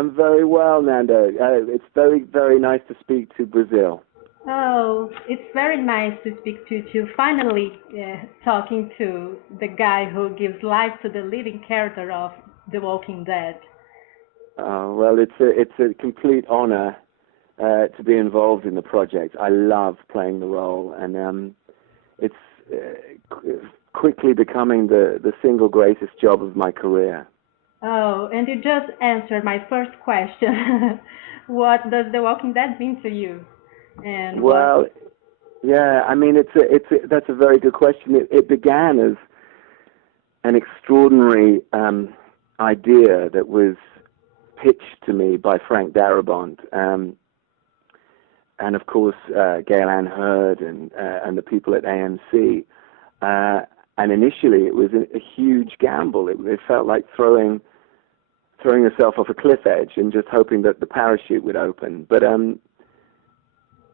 I'm very well, Nando. It's very, very nice to speak to Brazil. Oh, it's very nice to speak to you. Finally, talking to the guy who gives life to the leading character of The Walking Dead. Well, it's a complete honor to be involved in the project. I love playing the role, and it's quickly becoming the single greatest job of my career. Oh, and you just answered my first question. What does The Walking Dead mean to you? And well, yeah, I mean, that's a very good question. It began as an extraordinary idea that was pitched to me by Frank Darabont, and of course Gail Ann Hurd and the people at AMC. And initially, it was a huge gamble. It felt like throwing yourself off a cliff edge and just hoping that the parachute would open. But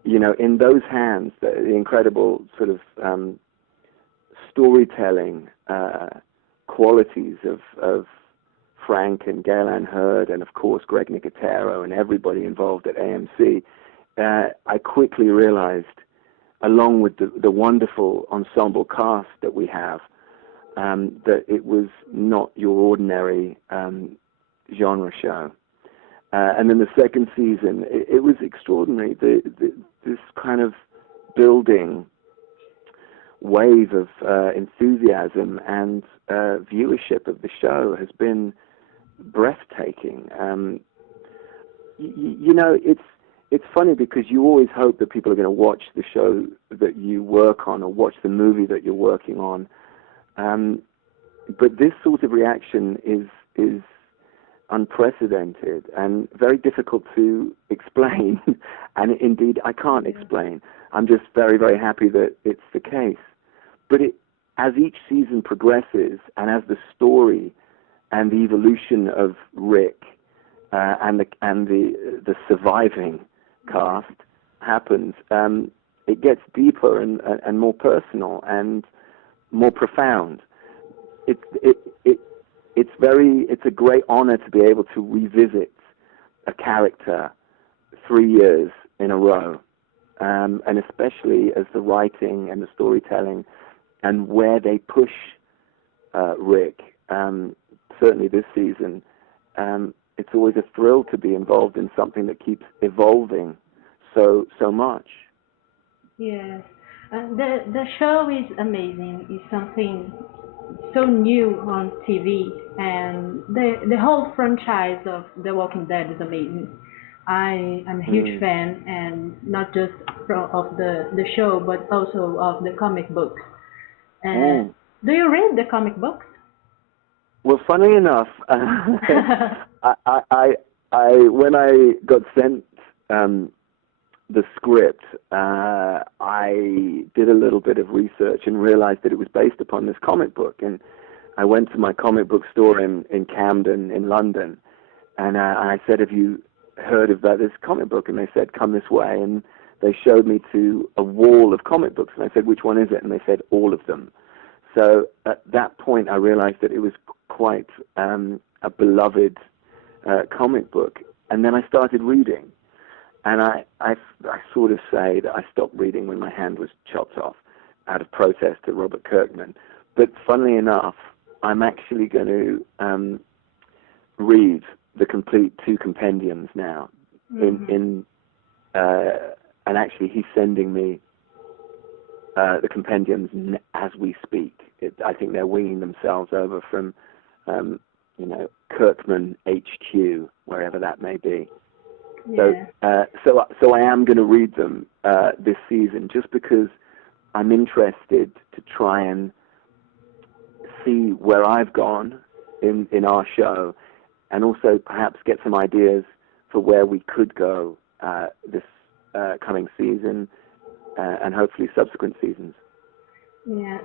you know, in those hands, the incredible sort of storytelling qualities of Frank and Gail Ann Hurd, and of course Greg Nicotero and everybody involved at AMC, I quickly realized, along with the wonderful ensemble cast that we have, that it was not your ordinary genre show. And then the second season, it was extraordinary. This kind of building wave of enthusiasm and viewership of the show has been breathtaking. You know, it's funny because you always hope that people are going to watch the show that you work on or watch the movie that you're working on. But this sort of reaction is unprecedented and very difficult to explain. And indeed, I can't explain. I'm just very, very happy that it's the case. But as each season progresses and as the story and the evolution of Rick and the surviving cast happens, it gets deeper and more personal and more profound. It's a great honor to be able to revisit a character 3 years in a row, and especially as the writing and the storytelling and where they push Rick. Certainly this season, it's always a thrill to be involved in something that keeps evolving so much. yes, the show is amazing. It's something so new on TV, and the whole franchise of The Walking Dead is amazing. I'm a huge fan, and not just of the show, but also of the comic books. Do you read the comic books? Well, funnily enough, I when I got sent the script, I did a little bit of research and realized that it was based upon this comic book. And I went to my comic book store in Camden in London, and I said, "Have you heard of this comic book?" And they said, "Come this way." And they showed me to a wall of comic books, and I said, "Which one is it?" And they said, "All of them." So at that point, I realized that it was quite a beloved comic book. And then I started reading. And I sort of say that I stopped reading when my hand was chopped off out of protest to Robert Kirkman. But funnily enough, I'm actually going to read the complete 2 compendiums now. And actually, he's sending me the compendiums as we speak. I think they're winging themselves over from, Kirkman HQ, wherever that may be. Yeah. So I am going to read them this season, just because I'm interested to try and see where I've gone in our show, and also perhaps get some ideas for where we could go this coming season, and hopefully subsequent seasons. Yeah.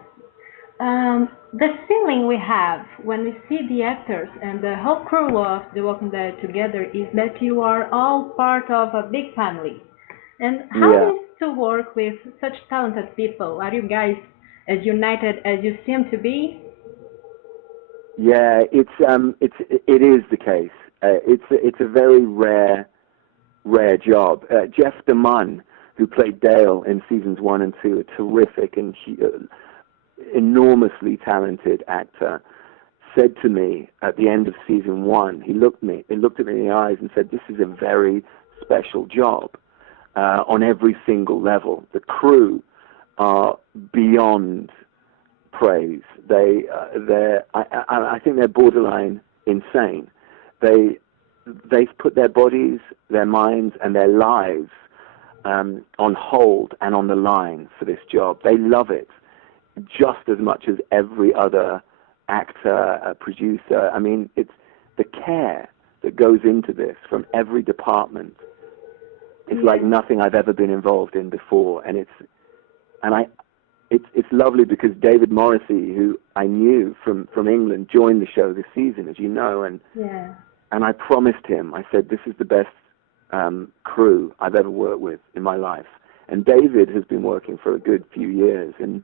The feeling we have when we see the actors and the whole crew of The Walking Dead together is that you are all part of a big family. And how is it to work with such talented people? Are you guys as united as you seem to be? Yeah, it is the case. It's a very rare job. Jeff DeMunn, who played Dale in seasons 1 and 2, a terrific and enormously talented actor, said to me at the end of season 1, he looked at me in the eyes and said, "This is a very special job on every single level. The crew are beyond praise. I think they're borderline insane. They've put their bodies, their minds, and their lives on hold and on the line for this job. They love it just as much as every other actor, producer. I mean, it's the care that goes into this from every department. It's like nothing I've ever been involved in before, and it's lovely because David Morrissey, who I knew from England, joined the show this season, as you know, and I promised him, I said, this is the best crew I've ever worked with in my life. And David has been working for a good few years, and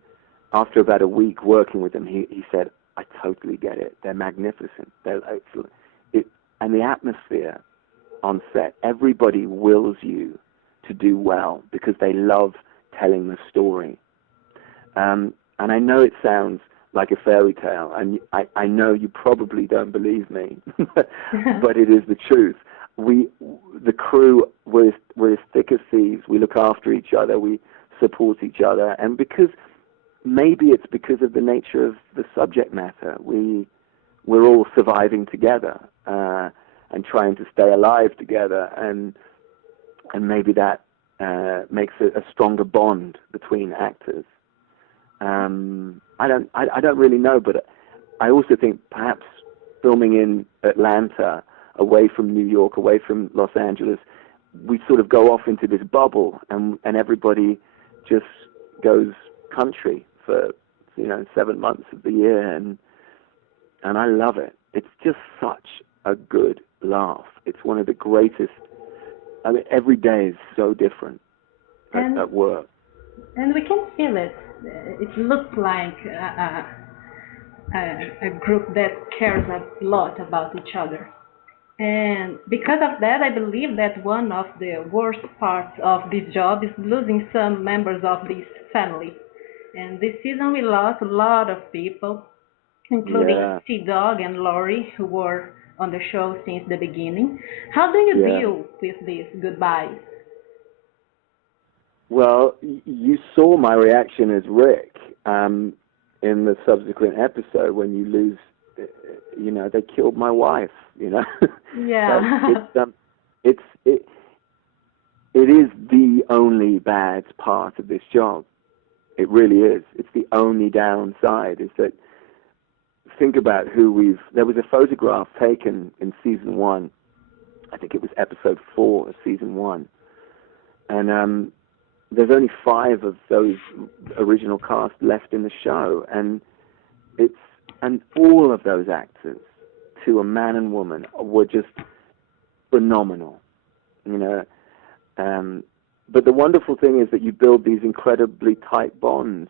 after about a week working with them, he said, I totally get it. They're magnificent. They're excellent. And the atmosphere on set, everybody wills you to do well because they love telling the story. And I know it sounds like a fairy tale, and I know you probably don't believe me, but it is the truth. The crew, we're as thick as thieves. We look after each other. We support each other. And maybe it's because of the nature of the subject matter. We're all surviving together and trying to stay alive together, and maybe that makes a stronger bond between actors. I don't really know, but I also think perhaps filming in Atlanta, away from New York, away from Los Angeles, we sort of go off into this bubble, and everybody just goes country for 7 months of the year, and I love it. It's just such a good laugh. It's one of the greatest. I mean, every day is so different at work. And we can feel it. It looks like a group that cares a lot about each other. And because of that, I believe that one of the worst parts of this job is losing some members of this family. And this season we lost a lot of people, including T-Dog and Lori, who were on the show since the beginning. How do you deal with these goodbyes? Well, you saw my reaction as Rick in the subsequent episode when you lose, they killed my wife, Yeah. It is the only bad part of this job. It really is. It's the only downside, is that think about there was a photograph taken in season 1. I think it was episode 4 of season 1. And there's only 5 of those original cast left in the show. And all of those actors, to a man and woman, were just phenomenal, But the wonderful thing is that you build these incredibly tight bonds.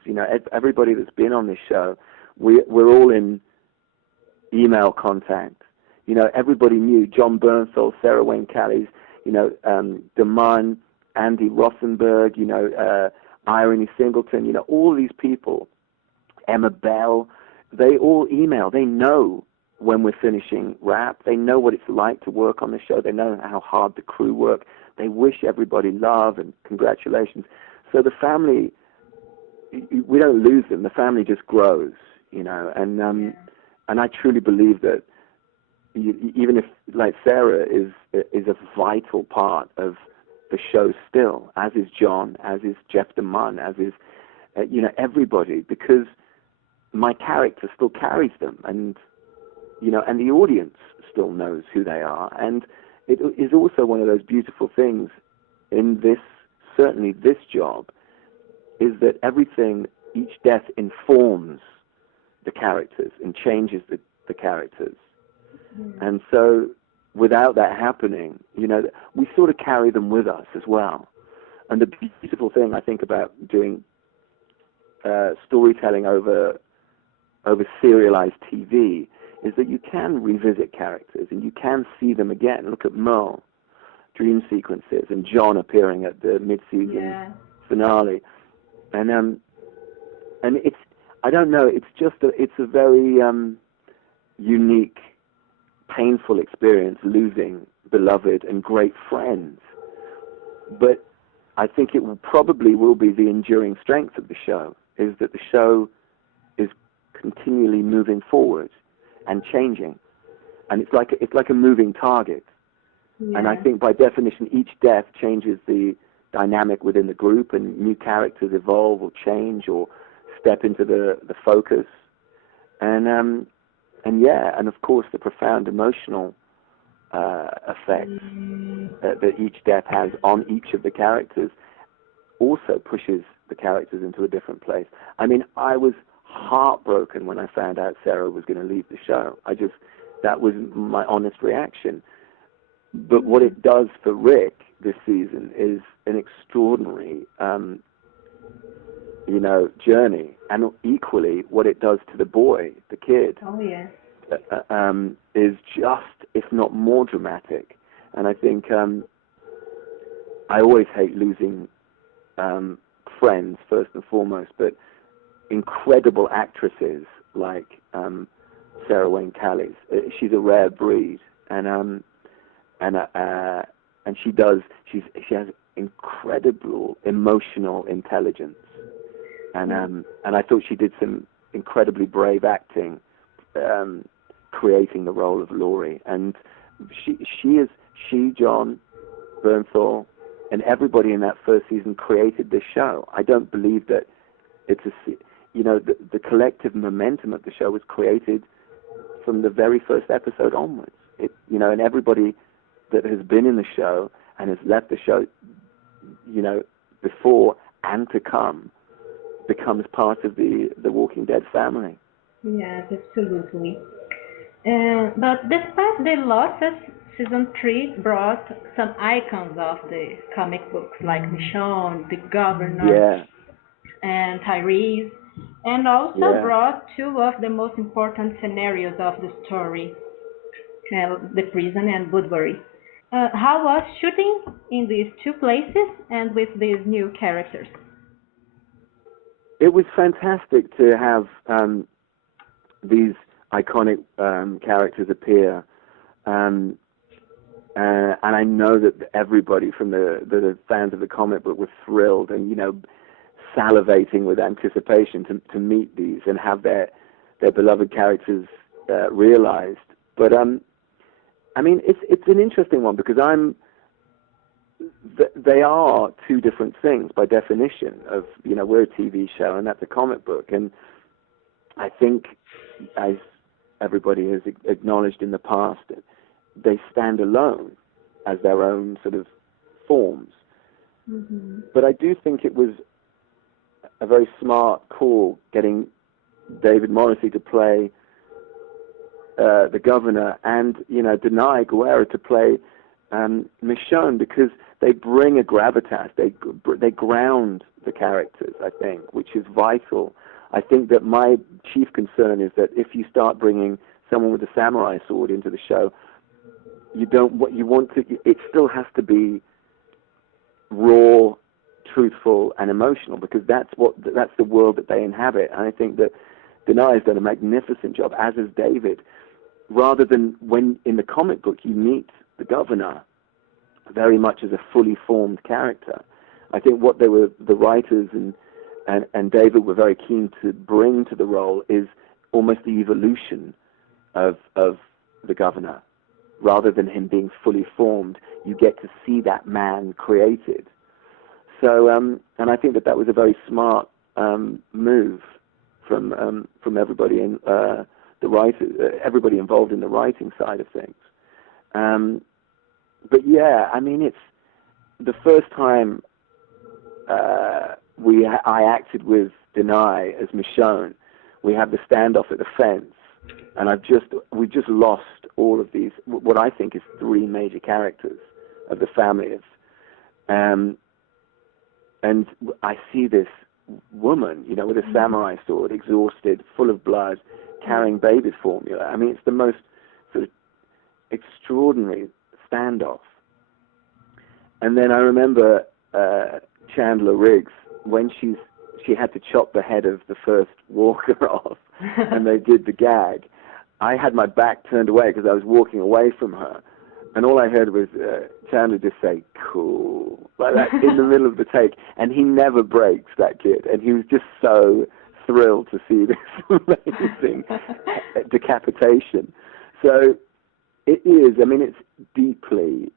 Everybody that's been on this show, we're all in email contact. Everybody knew John Bernthal, Sarah Wayne Callies, DeMunn, Andy Rothenberg, Irony Singleton, all these people, Emma Bell, they all email. They know when we're finishing wrap. They know what it's like to work on the show. They know how hard the crew work. They wish everybody love and congratulations. So the family, we don't lose them. The family just grows, and I truly believe that even if, like Sarah, is a vital part of the show still, as is John, as is Jeff DeMunn, as is, everybody, because my character still carries them, and the audience still knows who they are. And it is also one of those beautiful things in certainly this job, is that each death informs the characters and changes the characters. And so without that happening, we sort of carry them with us as well. And the beautiful thing I think about doing storytelling over serialized TV is that you can revisit characters and you can see them again. Look at Merle, dream sequences, and John appearing at the mid-season finale, and it's, I don't know, it's a very unique, painful experience losing beloved and great friends, but I think it probably will be the enduring strength of the show, is that the show is continually moving forward and changing, and it's like a moving target. Yeah. And I think by definition, each death changes the dynamic within the group, and new characters evolve or change or step into the focus, and of course the profound emotional effect that each death has on each of the characters also pushes the characters into a different place. I mean, I was heartbroken when I found out Sarah was going to leave the show. That was my honest reaction. But what it does for Rick this season is an extraordinary, journey, and equally what it does to the boy, the kid, is just, if not more dramatic. And I think I always hate losing friends first and foremost, but incredible actresses like Sarah Wayne Callies. She's a rare breed, and she has incredible emotional intelligence, and I thought she did some incredibly brave acting, creating the role of Laurie. And John Bernthal, and everybody in that first season created this show. I don't believe that it's the collective momentum of the show was created from the very first episode onwards. And everybody that has been in the show and has left the show, before and to come, becomes part of the Walking Dead family. Yes, absolutely. But despite the losses, season 3 brought some icons of the comic books, like Michonne, the Governor, and Tyrese, and also brought two of the most important scenarios of the story, the prison and Woodbury. How was shooting in these two places and with these new characters? It was fantastic to have these iconic characters appear, and I know that everybody from the fans of the comic book were thrilled and salivating with anticipation to meet these and have their beloved characters realized. But I mean, it's an interesting one because they are two different things by definition. Of we're a TV show and that's a comic book, and I think, as everybody has acknowledged in the past, they stand alone as their own sort of forms. Mm-hmm. But I do think it was a very smart call getting David Morrissey to play the Governor, and Denai Guerra to play Michonne, because they bring a gravitas. They ground the characters, I think, which is vital. I think that my chief concern is that if you start bringing someone with a samurai sword into the show, it still has to be raw, truthful, and emotional, because that's the world that they inhabit. And I think that Denai has done a magnificent job, as has David, rather than when in the comic book you meet the Governor very much as a fully formed character. I think what the writers and David were very keen to bring to the role is almost the evolution of the Governor. Rather than him being fully formed, you get to see that man created. So, and I think that was a very smart move from everybody in the writers, everybody involved in the writing side of things. But yeah, I mean, it's the first time I acted with Denai as Michonne. We have the standoff at the fence, and we just lost all of these, what I think is three major characters of the family. And I see this woman, you know, with a samurai sword, exhausted, full of blood, carrying baby formula. I mean, it's the most sort of extraordinary standoff. And then I remember Chandler Riggs, when she had to chop the head of the first walker off, and they did the gag. I had my back turned away because I was walking away from her, and all I heard was Chandler just say, "Cool," like that in the middle of the take, and he never breaks, that kid, and he was just so thrilled to see this amazing decapitation. So it is, I mean, it's deeply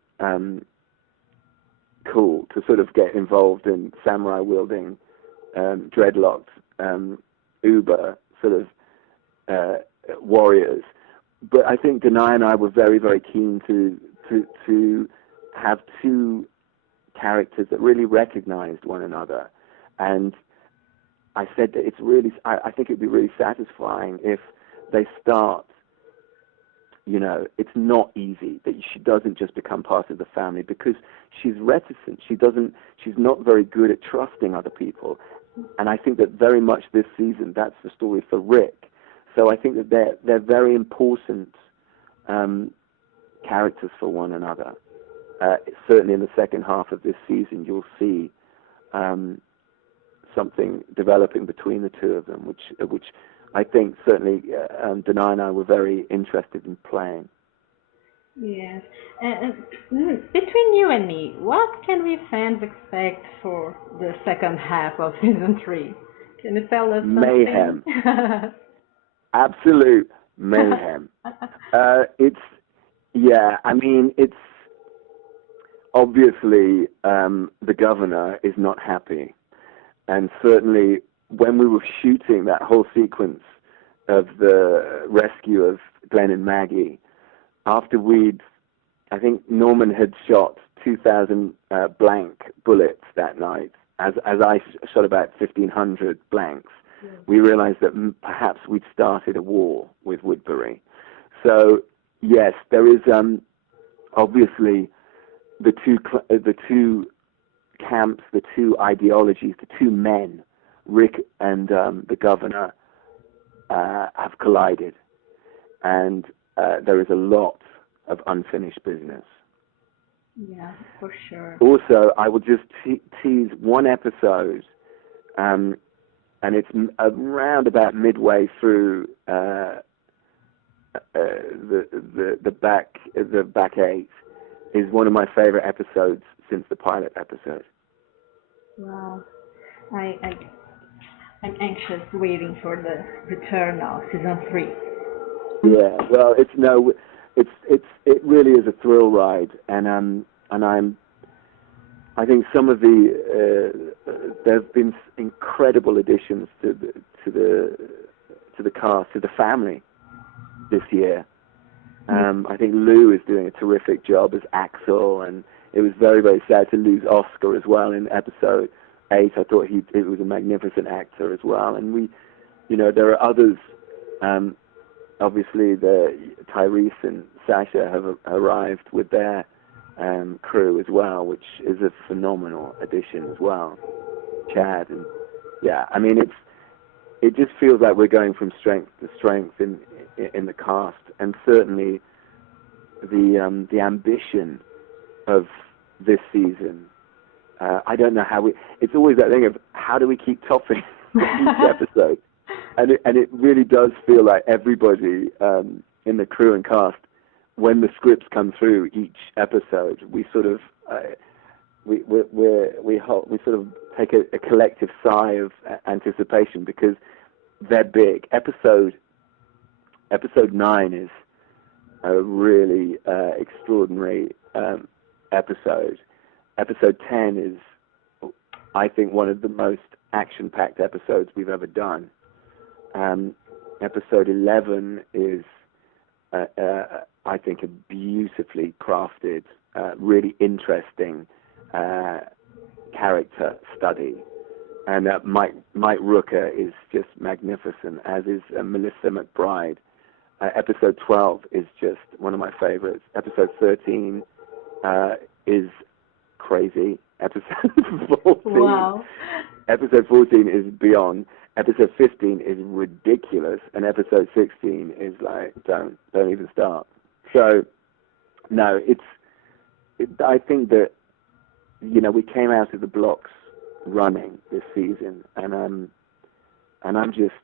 cool to sort of get involved in samurai wielding, dreadlocked, uber sort of warriors. But I think Denai and I were very, very keen to have two characters that really recognized one another. And I said that it's really, I think it'd be really satisfying if they start, you know, it's not easy, that she doesn't just become part of the family, because she's reticent. She's not very good at trusting other people. And I think that very much this season, that's the story for Rick. So I think that they're very important characters for one another. Certainly in the second half of this season, you'll see something developing between the two of them, which I think certainly Denai and I were very interested in playing. Yes. Between you and me, what can we fans expect for the second half of season 3? Can you tell us something? Mayhem. Absolute mayhem. It's obviously the governor is not happy. And certainly when we were shooting that whole sequence of the rescue of Glenn and Maggie, after I think Norman had shot 2,000 blank bullets that night, as I shot about 1,500 blanks, we realized that perhaps we'd started a war with Woodbury. So, yes, there is obviously the two camps, the two ideologies, the two men, Rick and the governor, have collided. And there is a lot of unfinished business. Yeah, for sure. Also, I will just tease one episode, and it's around about midway through the back eight, is one of my favorite episodes since the pilot episode. Wow, I'm anxious waiting for the return of season 3. Yeah, well, it really is a thrill ride, and I think some of there have been incredible additions to the cast, to the family this year. I think Lou is doing a terrific job as Axel, and it was very, very sad to lose Oscar as well in episode 8. I thought it was a magnificent actor as well, and there are others. Obviously, Tyrese and Sasha have arrived with their crew as well, which is a phenomenal addition as well. Chad, and yeah, I mean, it just feels like we're going from strength to strength in the cast, and certainly the ambition of this season. I don't know how it's always that thing of how do we keep topping each episode, and it really does feel like everybody in the crew and cast, when the scripts come through each episode, we sort of we sort of take a collective sigh of anticipation, because they're big. Episode 9 is a really extraordinary episode. Episode 10 is, I think, one of the most action-packed episodes we've ever done. Episode 11 is, I think, a beautifully crafted, really interesting character study. And Mike Rooker is just magnificent, as is Melissa McBride. Episode 12 is just one of my favorites. Episode 13 is crazy. Episode 14 wow. episode 14 is beyond. Episode 15 is ridiculous, and episode 16 is like, don't even start. So, no, I think that, you know, we came out of the blocks running this season, and I'm just,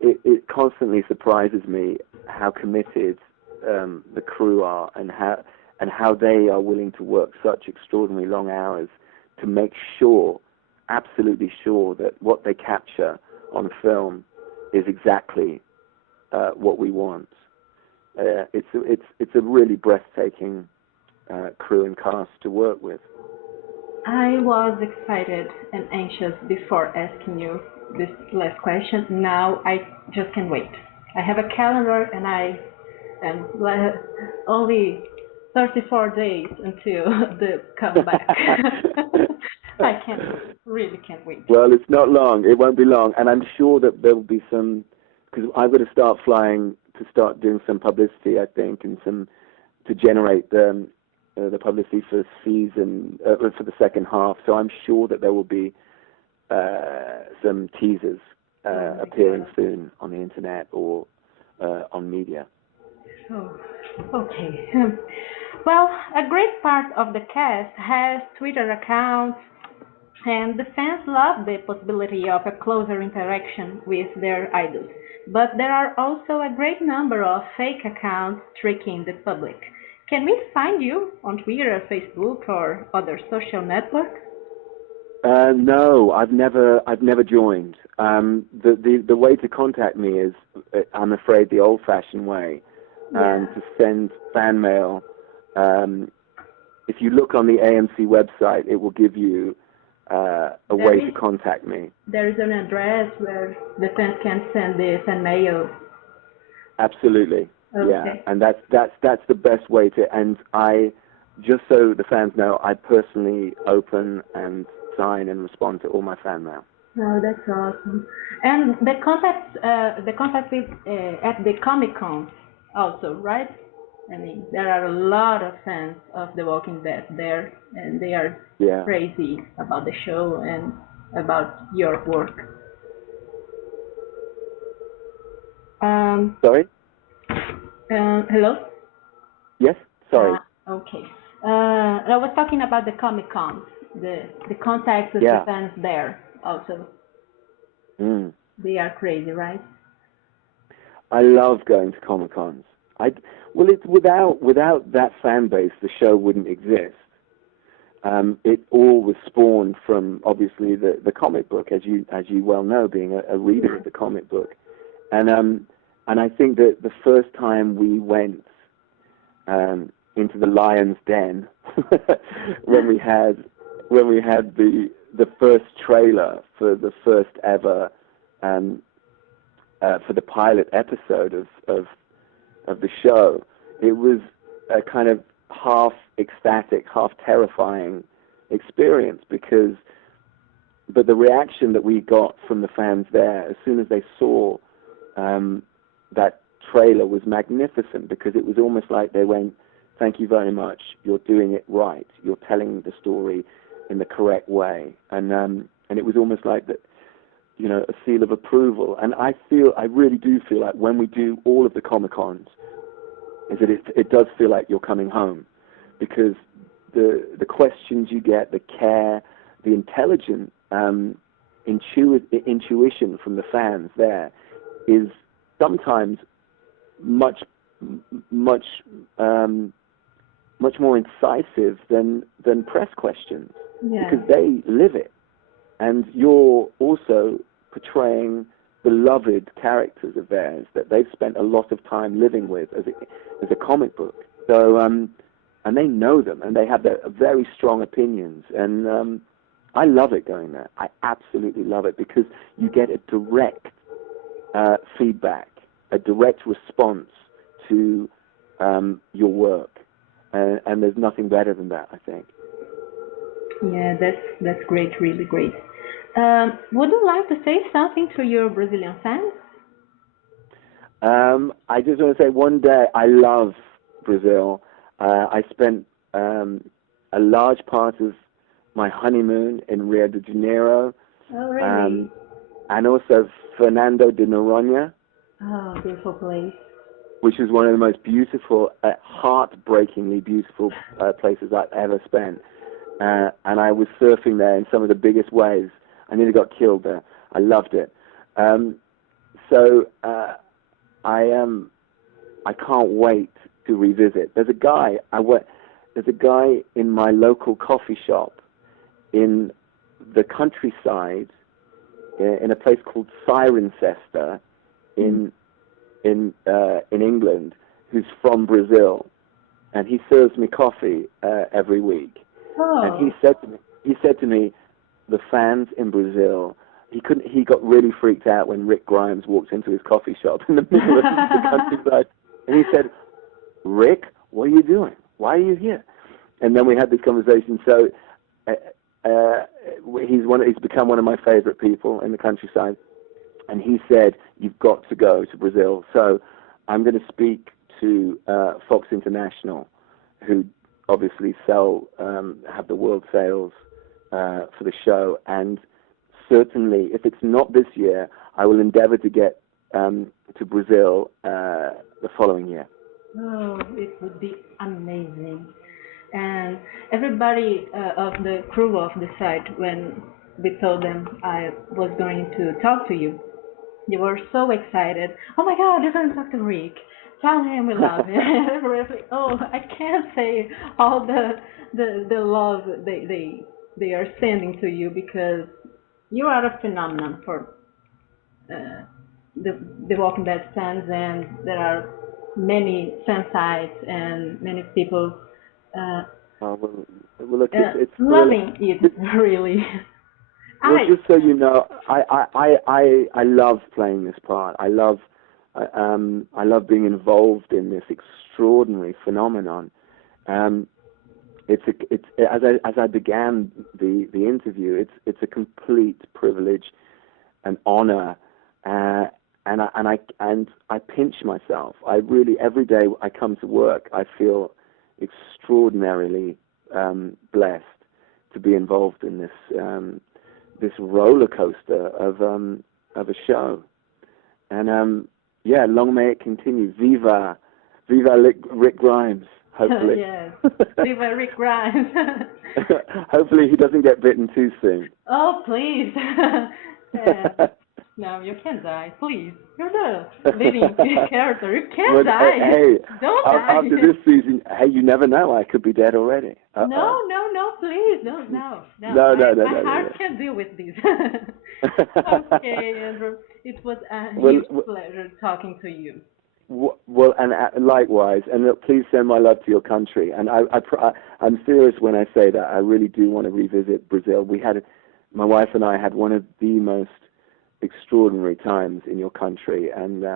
it constantly surprises me how committed the crew are, and how they are willing to work such extraordinarily long hours to make sure, absolutely sure, that what they capture on film is exactly what we want. It's a really breathtaking crew and cast to work with. I was excited and anxious before asking you this last question. Now I just can't wait. I have a calendar, and I am only 34 days until the comeback. I really can't wait. Well, it's not long. It won't be long, and I'm sure that there will be some, because I'm going to start flying to start doing some publicity, I think, and to generate the publicity for season for the second half. So I'm sure that there will be some teasers appearing soon on the internet or on media. Oh, okay. Well, a great part of the cast has Twitter accounts, and the fans love the possibility of a closer interaction with their idols. But there are also a great number of fake accounts tricking the public. Can we find you on Twitter, Facebook, or other social networks? No, I've never joined. The way to contact me is, I'm afraid, the old-fashioned way, to send fan mail. If you look on the AMC website, it will give you a way to contact me. There is an address where the fans can send the fan mail. Absolutely. Okay. Yeah, and that's the best way to. And I, just so the fans know, I personally open and sign and respond to all my fan mail. Oh, that's awesome. And the contact with at the Comic-Con also, right? I mean, there are a lot of fans of The Walking Dead there, and they are crazy about the show and about your work. Sorry? Hello? Yes? Sorry. Okay. I was talking about the Comic-Con, the contacts with the fans there also. They are crazy, right? I love going to Comic-Cons. It's without that fan base, the show wouldn't exist. It all was spawned from, obviously, the comic book, as you well know, being a reader of the comic book, and I think that the first time we went into the lion's den when we had the first trailer for the first ever for the pilot episode of the show, it was a kind of half ecstatic, half terrifying experience, but the reaction that we got from the fans there as soon as they saw that trailer was magnificent, because it was almost like they went, "Thank you very much. You're doing it right. You're telling the story in the correct way," and it was almost like that, you know, a seal of approval. And I really do feel like when we do all of the Comic-Cons, is that it does feel like you're coming home, because the questions you get, the care, the intelligent intuition from the fans there is sometimes much more incisive than press questions, because they live it, and you're also portraying beloved characters of theirs that they've spent a lot of time living with as a comic book. So and they know them, and they have their very strong opinions, and I love it going there. I absolutely love it, because you get a direct feedback, a direct response to your work, and there's nothing better than that, I think. Yeah, that's great, really great. Would you like to say something to your Brazilian fans? I just want to say, one day, I love Brazil. I spent a large part of my honeymoon in Rio de Janeiro. Oh, really? And also Fernando de Noronha. Oh, beautiful place. Which is one of the most beautiful, heartbreakingly beautiful places I've ever spent. And I was surfing there in some of the biggest waves. I nearly got killed there. I loved it. So I can't wait to revisit. There's a guy in my local coffee shop in the countryside, in a place called Cirencester in England, who's from Brazil, and he serves me coffee every week. Oh. And he said to me, the fans in Brazil. He got really freaked out when Rick Grimes walked into his coffee shop in the middle of the countryside, and he said, "Rick, what are you doing? Why are you here?" And then we had this conversation. So he's become one of my favorite people in the countryside. And he said, "You've got to go to Brazil." So I'm going to speak to Fox International, who obviously have the world sales for the show. And certainly, if it's not this year, I will endeavor to get to Brazil the following year. Oh, it would be amazing. And everybody of the crew of the site, when we told them I was going to talk to you, they were so excited. Oh my God, you're going to talk to Rick. Tell him we love him. Oh, I can't say all the love they are sending to you, because you are a phenomenon for the Walking Dead fans, and there are many fan sites and many people Well, look, it's loving it really. Well, just so you know, I love playing this part. I love being involved in this extraordinary phenomenon. As I began the interview, it's a complete privilege and honor, and I pinch myself. I really, every day I come to work, I feel extraordinarily blessed to be involved in this roller coaster of a show. And yeah, long may it continue. Viva Rick Grimes, hopefully. Yes, Viva Rick Grimes. Hopefully he doesn't get bitten too soon. Oh, please. No, you can't die, please. You're the leading character. You can't die. Hey, don't die. After this season, hey, you never know. I could be dead already. No, please, no. No. My heart can't deal with this. Okay, Andrew. It was a huge pleasure talking to you. Well, and likewise. And look, please send my love to your country. And I'm serious when I say that. I really do want to revisit Brazil. My wife and I had one of the most extraordinary times in your country, and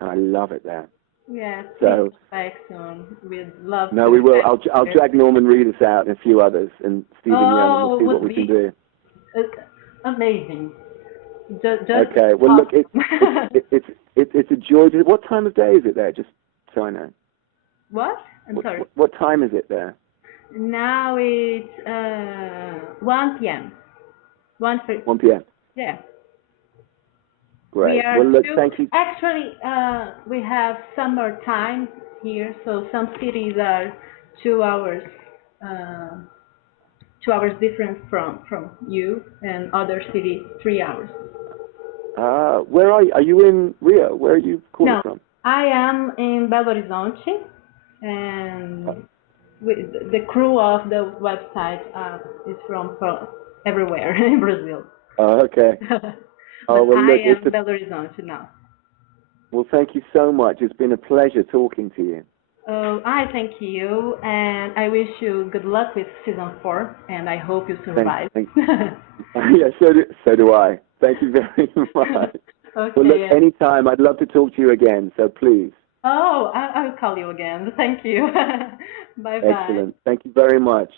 I love it there. Yeah, so back soon. We'd love. No, we will. I'll drag Norman Reedus out and a few others, and Stephen Young, and see what we can do. Amazing. Just okay. Well, look, it's a joy. What time of day is it there? Just so I know. What? I'm sorry. What time is it there? Now it's 1 p.m. 1 p.m. Yeah. Great. Well, look, thank you. Actually, we have summer time here, so some cities are 2 hours different from you, and other cities 3 hours. Where are you? Are you in Rio? Where are you calling from? I am in Belo Horizonte, and the crew of the website is from everywhere in Brazil. Oh, okay. But well, I am Belo Horizonte now. Well, thank you so much. It's been a pleasure talking to you. I thank you, and I wish you good luck with season 4, and I hope you survive. Thanks. Yeah, so do I. Thank you very much. Okay. Well, look, anytime. I'd love to talk to you again, so please. Oh, I'll call you again. Thank you. Bye-bye. Excellent. Thank you very much.